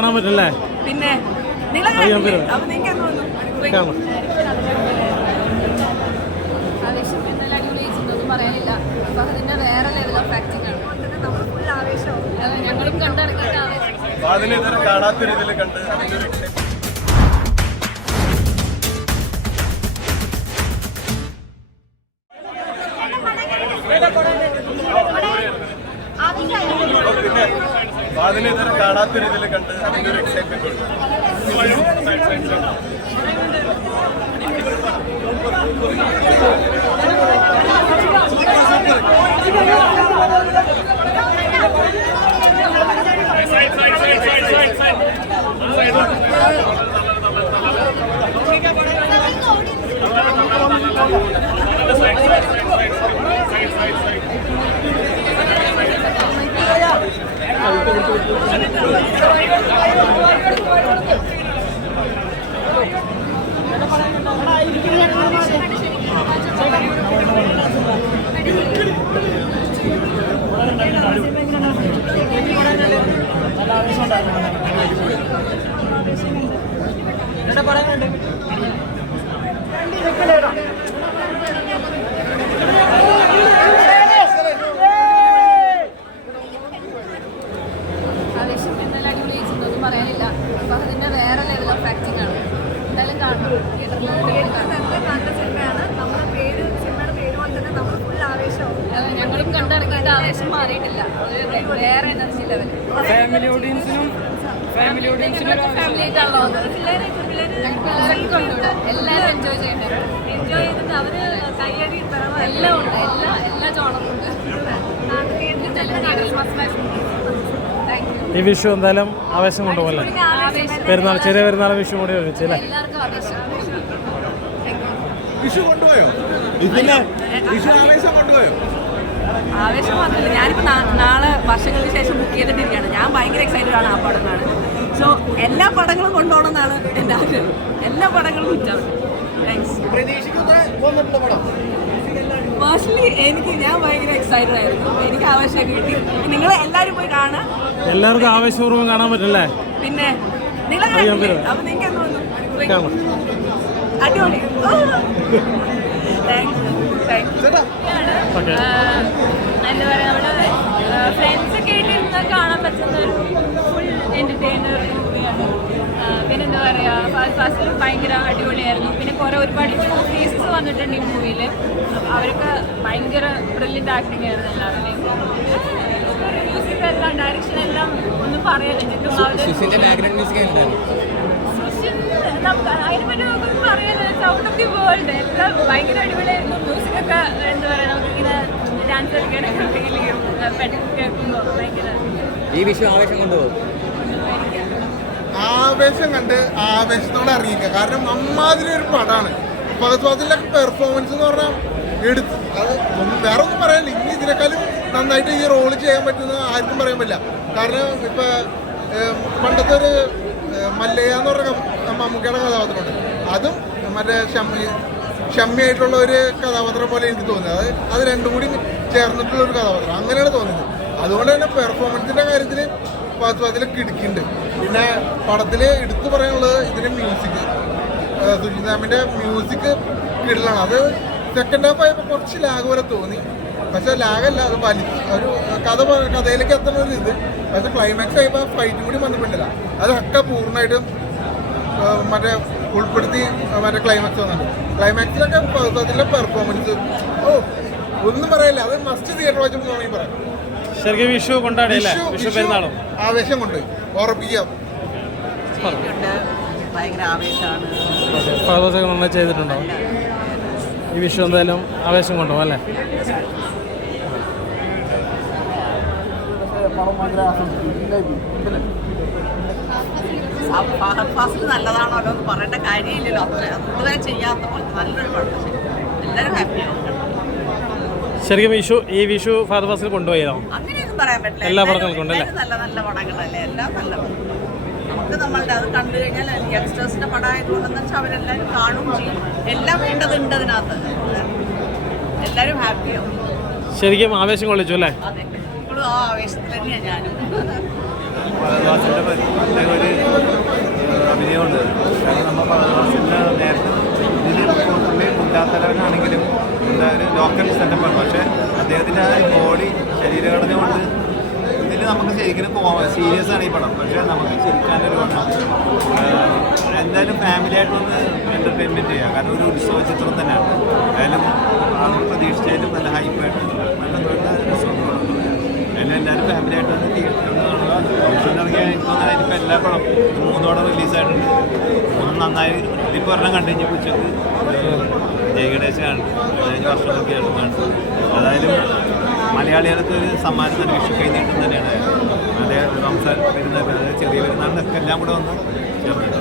കാണാൻ പറ്റില്ലേ? പിന്നെ പറയാനില്ല. വേറെ ലെവൽ ഓഫ് ആക്ടിംഗ് ആണ്. നമ്മൾ ഫുൾ ഞങ്ങളും കണ്ടിറങ്ങിയിട്ട് ആവേശം. കാണാത്ത രീതിയിൽ കണ്ട് അതിനെ ഇതുവരെ കാണാത്ത രീതിയിൽ കണ്ട് അതിന്റെ ഒരു എക്സൈറ്റ്മെന്റ് ഉണ്ട് ആവേശം എന്നാൽ അടിപൊളി ഒന്നും പറയാനില്ല അപ്പൊ അതിന്റെ വേറെ ലെവൽ ഓഫ് ആക്ടിംഗ് ആണ് എന്തായാലും കാണണം തിയേറ്ററിൽ കാണണം നല്ല കണ്ട സിനിമയാണ് നമ്മുടെ പേര് സിനിമയുടെ പേര് പോലെ തന്നെ നമ്മൾ ഫുൾ ആവേശവും അത് ഞങ്ങളും മാറിയിട്ടില്ല. വേറെ എനർജി ലെവൽ ഫാമിലി ഓഡിയൻസിനും ഫാമിലി ഓഡിയൻസിനും പിള്ളേരെ കൊണ്ടുവിടാം എല്ലാവരും എൻജോയ് എൻജോയ് ചെയ്തിട്ട് അവർ കയ്യടി പിറവ എല്ലാം ഉണ്ട്. എല്ലാ എല്ലാ ഉണ്ട്. ഈ വിഷു എന്തായാലും ആവേശം കൊണ്ടുപോകല്ലേ പെരുന്നാൾ ചെറിയ പെരുന്നാൾ വിഷു കൂടി ഒരുമിച്ച് അല്ലേ? വിഷു കൊണ്ടുപോയോ? ഇതിനെ വിഷു ആവേശം കൊണ്ടുപോയോ? ആവേശം മാത്രമല്ല ഞാനിപ്പോൾ നാളെ വർഷങ്ങൾക്ക് ശേഷം ബുക്ക് ചെയ്തിട്ടിരിക്കുകയാണ്. ഞാൻ ഭയങ്കര എക്സൈറ്റഡ് ആണ് ആ പടം കാണാൻ സോ എല്ലാ പടങ്ങളും കൊണ്ടുപോകണം എന്നാണ് എന്റെ ആഗ്രഹം. എല്ലാ പടങ്ങളും ഹിറ്റാണ് താങ്ക്സ് പേഴ്സണലി എനിക്ക് ഞാൻ ഭയങ്കര എക്സൈറ്റഡ് ആയിരുന്നു. എനിക്ക് ആവേശം കിട്ടി. നിങ്ങൾ എല്ലാവരും പോയി കാണാം എല്ലാവർക്കും ആവേശപൂർവം കാണാൻ പറ്റില്ലേ പിന്നെ നിങ്ങൾ? അപ്പൊ നിങ്ങൾക്ക് എന്ത് തോന്നുന്നു അടിപൊളി. എന്താ പറയുക നമ്മുടെ ഫ്രണ്ട്സ് ഒക്കെ ആയിട്ട് ഇരുന്ന് കാണാൻ പറ്റുന്ന ഒരു ഫുൾ എന്റർടൈനർ മൂവിയാണ് പിന്നെ എന്താ പറയുക ഫാസ്റ്റ് ഫാസ്റ്റിൽ ഭയങ്കര അടിപൊളിയായിരുന്നു. പിന്നെ കുറേ ഒരുപാട് ഫേസസ് വന്നിട്ടുണ്ട് ഈ മൂവിയിൽ അവരൊക്കെ ഭയങ്കര ബ്രില്യന്റ് ആക്ടിങ് ആയിരുന്നു എല്ലാവരുടെയും മ്യൂസിക് എല്ലാം ഡയറക്ഷൻ എല്ലാം ഒന്നും പറയാനില്ല. ചുറ്റും അവർ സുശീലിന്റെ ബാക്ക്ഗ്രൗണ്ട് മ്യൂസിക് നമുക്ക് നമുക്കൊന്നും പറയാനില്ല സൗണ്ട് ഓഫ് ദി വേൾഡ് എല്ലാം ഭയങ്കര അടിപൊളിയായിരുന്നു മ്യൂസിക്കൊക്കെ എന്താ പറയുക നമുക്കിങ്ങനെ ഡാൻസ് കളിക്കാനൊക്കെ ഫീൽ ചെയ്യും പെട്ടെന്ന് കേൾക്കുമ്പോൾ ഭയങ്കര ഈ വിഷു ആവേശം കൊണ്ടുപോകും ആവേശം കണ്ട് ആവേശത്തോടെ അറിയിക്കുക കാരണം അമ്മാതിരി ഒരു പടമാണ് ഫഹദ്വാദിലെ പെർഫോമൻസ് എന്ന് പറഞ്ഞാൽ എടുത്ത് അത് ഒന്നും വേറെ ഒന്നും പറയാനില്ല. ഇനി ഇതിനേക്കാളും നന്നായിട്ട് ഈ റോൾ ചെയ്യാൻ പറ്റുന്ന ആർക്കും പറയാൻ പറ്റില്ല. കാരണം ഇപ്പൊ പണ്ടത്തെ ഒരു മല്ലയ്യ എന്ന് പറഞ്ഞ മമ്മൂക്കയുടെ കഥാപാത്രമുണ്ട്. അതും മറ്റേ ഷമ്മി ഷമ്മിയായിട്ടുള്ള ഒരു കഥാപാത്രം പോലെ എനിക്ക് തോന്നുന്നത് അത് അത് രണ്ടും കൂടി ചേർന്നിട്ടുള്ള ഒരു കഥാപാത്രം. അങ്ങനെയാണ് തോന്നുന്നത് അതുകൊണ്ട് തന്നെ പെർഫോമൻസിന്റെ കാര്യത്തിൽ പാത്തുപാത്തിൽ കിടക്കുന്നുണ്ട് പിന്നെ പടത്തിൽ എടുത്തു പറയാനുള്ളത് ഇതിന്റെ മ്യൂസിക് സുജിത് മാമിന്റെ മ്യൂസിക് കിടലാണ്. അത് സെക്കൻഡ് ഹാഫ് ആയപ്പോൾ കുറച്ച് ലാഗ് പോലെ തോന്നി. പക്ഷെ ലാഗല്ല അത് വലി ഒരു കഥ കഥയിലേക്ക് എത്തണ ഒരു ഇത്. പക്ഷെ ക്ലൈമാക്സ് ആയപ്പോൾ ഫൈറ്റും കൂടി വന്നിട്ടുണ്ടല്ല അതൊക്കെ പൂർണമായിട്ടും മറ്റേ ഉൾപ്പെടുത്തി മറ്റേ ക്ലൈമാക്സ് വന്നിട്ടുണ്ട്. ക്ലൈമാക്സിലൊക്കെ അതിന്റെ പെർഫോമൻസ് ഓ ഒന്നും പറയില്ല. അത് മസ്റ്റ് തിയേറ്റർ വാച്ച് വേണമെങ്കിൽ പറയാം. ശരിക്കും വിഷു കൊണ്ടാടിയല്ലേ വിഷു പെരുന്നാളും. ആവേശം കൊണ്ട്. ഓർപ്പിക്കാം. ഭയങ്കര ആവേശമാണ് നന്നായി ചെയ്തിട്ടുണ്ടോ? ഈ വിഷു എന്തായാലും ആവേശം കൊണ്ടുപോകും അല്ലേ? ഫഹദ് ഫാസിൽ നല്ലതാണല്ലോ എന്ന് പറയേണ്ട കാര്യമില്ലല്ലോ. അത്ര അതുപോലെ ചെയ്യാത്ത പോലെ നല്ലൊരു പടം. എല്ലാവരും ഹാപ്പിയാണ് ശരിക്കും വിഷു ഈ വിഷു ഫാദർ ഫാസിൽ കൊണ്ടുപോയതോ അങ്ങനെയൊന്നും പറയാൻ പറ്റില്ല. എല്ലാ പടങ്ങൾക്കും നല്ല നല്ല പടങ്ങളല്ലേ? എല്ലാം നല്ല. നമുക്ക് നമ്മളുടെ അത് കണ്ടു കഴിഞ്ഞാൽ യങ്സ്റ്റേഴ്സിന്റെ പടമായതുകൊണ്ടെന്ന് വെച്ചാൽ അവരെല്ലാവരും കാണും ചെയ്യും. എല്ലാം വേണ്ടതുണ്ട് അതിനകത്ത്. എല്ലാവരും ഹാപ്പിയാവും ശരിക്കും ആവേശം കൊള്ളിച്ചു അല്ലേ? അതെ. ഇപ്പോഴും ആ ആവേശത്തിൽ തന്നെയാണ് ഞാനും. ഫഹദ്വാസിന്റെ പ്രത്യേക ഒരു അഭിനയമുണ്ട്. കാരണം നമ്മൾ ഫഹദ്വാസിന്റെ നേരത്തെ ഇതിൽ പുള്ളി ഒരു ലോക്കൽ സെറ്റപ്പാണ് പക്ഷേ അദ്ദേഹത്തിന്റെ ആ ബോഡി ശരീരഘടന കൊണ്ട് ഇതിൽ നമുക്ക് ശരിക്കും സീരിയസ് ആണ് ഈ പടം. പക്ഷേ നമുക്ക് ചിരിക്കാനൊരു പടം എന്തായാലും ഫാമിലി ആയിട്ടൊന്ന് എന്റർടൈൻമെന്റ് ചെയ്യാം. കാരണം ഒരു ഉത്സവ ചിത്രം തന്നെയാണ്. എന്തായാലും ആളുകൾ പ്രതീക്ഷിച്ചാലും നല്ല ഹൈപ്പായിട്ട് നല്ല നല്ല രസമുള്ള പടം അതിൽ എല്ലാവരും ഫാമിലി ആയിട്ട് തന്നെ തിയേറ്ററിൽ ഇറങ്ങിയ എനിക്ക് തോന്നുന്നത് അതിനിപ്പോൾ എല്ലാ പടം മൂന്നോടെ റിലീസായിട്ടുണ്ട് ഒന്ന് നന്നായി ഇതിപ്പോൾ ഒരെണ്ണം കണ്ടു കഴിഞ്ഞപ്പോൾ ഉച്ചയ്ക്ക് ജയഗണേശ് കണ്ടു പതിനഞ്ച് വർഷമൊക്കെ ആയിട്ട് അതായാലും മലയാളികൾക്ക് ഒരു സമ്മാനം വിഷു കൈനീട്ടം തന്നെയാണ് അതേ സംസാരം വരുന്ന ചെറിയ പെരുന്നാളിനൊക്കെ എല്ലാം കൂടെ വന്ന്